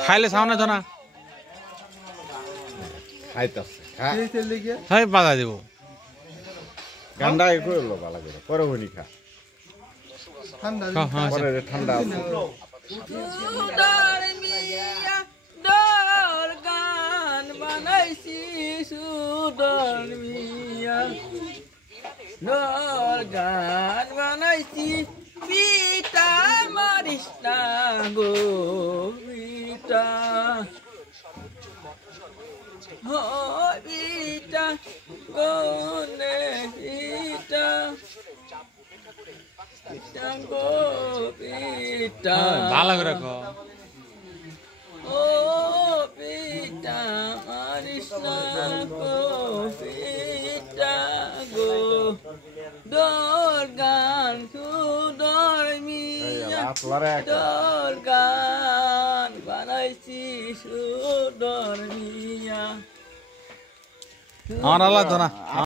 খাইলে সামনে তো না খাইতেছে বাধা দিব ঠান্ডা করলো ভালো করে পরে হনি খা ঠান্ডা ঠান্ডা গান বানাইছি পিতা মারিস না গো পিতা হো পিতা কোনে পিতা পিতা গো পিতা ভালো করে কো ও পিতা মারিস না গো পিতা গো দর গান সুদর মিয়া দর গান বানাইছি সুদর মিয়া আমার আলাদা না